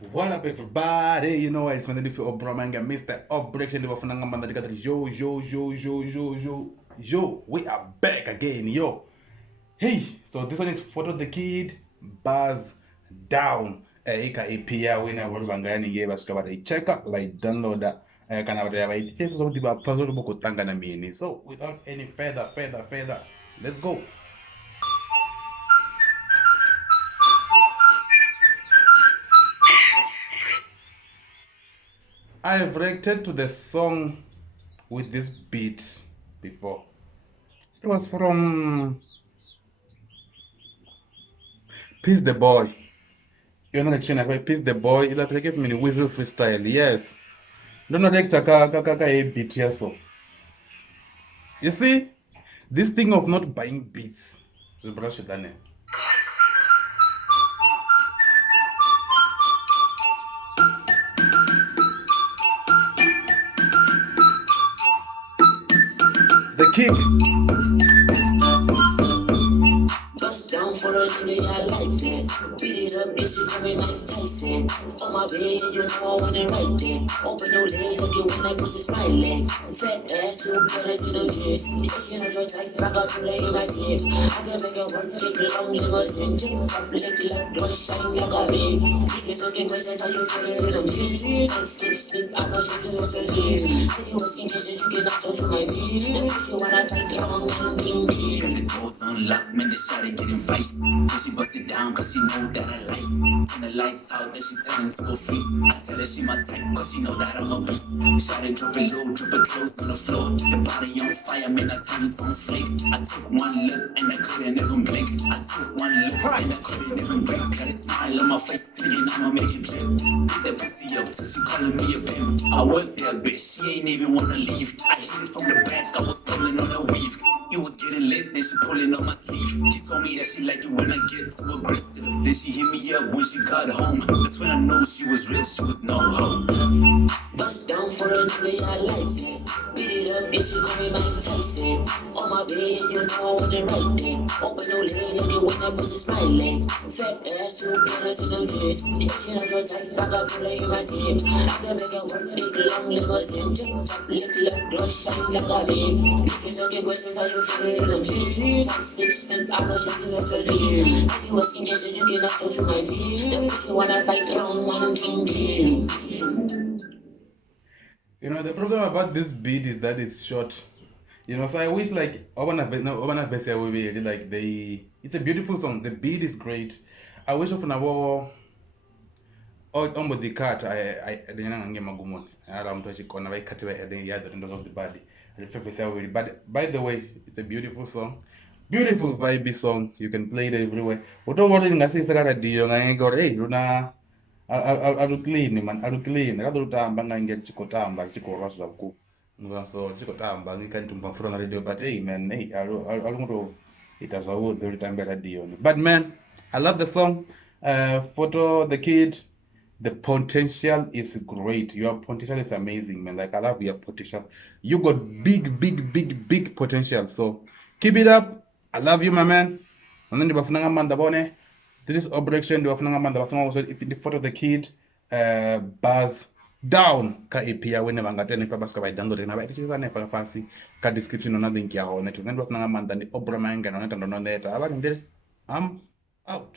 What up, everybody? You know, it's Mandy for Obramanga, Mr. Operation of Funanga yo. We are back again, yo. Hey, so this one is Photo the Kid, Buzz Down. Aka Pia winner, what Bangani gave us covered a check up, like download that. Can I have a test of the puzzle book Tangana Mini? So, without any further, let's go. I've reacted to the song with this beat before. It was from Peace the Boy. You're not action if Peace the Boy. Ila take me whistle freestyle. Yes. Don't like kaka a beat here so. You see, this thing of not buying beats. So brush it down. The kick. Bust down for a nigga, I like that. Beat it up, bitch, you call me Mike Tyson. On my bed, you know I wanna right there. Open your legs like you wanna push my legs. Fat ass, two brothers in them jeans. Yes, you know your tight, back up to the in my tip. I can make it work, take a long limousine. Reflect like door, shine like a beam. Niggas asking questions, how you feel in them jeans. I slip, I know you do for live. You asking questions, you cannot touch my teeth. You wanna fight the wrong one, ting, ting. Got the doors on lock, man, the shawty getting feisty. Then she bust it down, cause she know that I like. Turn the lights out, then she turn into a freak. I tell her she my type, cause she know that I'm a beast. Shawty drop it low, drop it close on the floor. The body on fire, man, I turn it on flake. I took one look, and I couldn't even blink. I took one look, and I couldn't even blink. Got a smile on my face, thinking I'ma make it drip. Get that pussy up, till she calling me a pimp. I work that bitch, she ain't even wanna leave. I hit it from the back, I was pulling on the weave. It was getting lit, then she pulling on my sleeve. She told me that she liked it when I get too aggressive. Then she hit me up when she got home. That's when I know she was real, she was no hoe. Bust down for a nigga, I like that. Beat it up, bitch, you call me Mike Tyson. On my bed, you know I wanna right there. Open your legs like you wanna push my legs. Fat ass, two brothers in them jeans. Yes, you know your tight, back up to the in my tip. I can make it work, big long limousine. Top lift, left door, shine like a beam. Niggas asking questions, how you feel in them jeans. I slip, I know you do for live. You asking questions, you cannot touch my teeth. You wanna fight the wrong one, ting, ting. You know, the problem about this beat is that it's short. You know, so I wish like Obana Vesia will be like it's a beautiful song. The beat is great. I wish of an hour on the cut I didn't magumon. I'm to corner I cut away the other end of the body. But by the way, it's a beautiful song. Beautiful vibey song. You can play it everywhere. What I say is I got a deal and I got hey Luna I'll clean man, I'll clean. I don't get chikotamba, chikorasa ku. So chikotamba, you can tumba from radio, but hey man, hey, I'll it has a wood every time better deal. But man, I love the song. Photo the kid. The potential is great. Your potential is amazing, man. Like I love your potential. You got big potential. So keep it up. I love you, my man. And then the Bafunanga Mandabone. This is Operation the Bafunanga Mandabasong also if the photo of the kid Buzz Down ka ipia wene bangatene pa baska by download na ba itisa ne pa pasi ka description on nothing kya ho ne to then Bafunanga Mandani Obramanga no neta no neta abari ndele I'm out.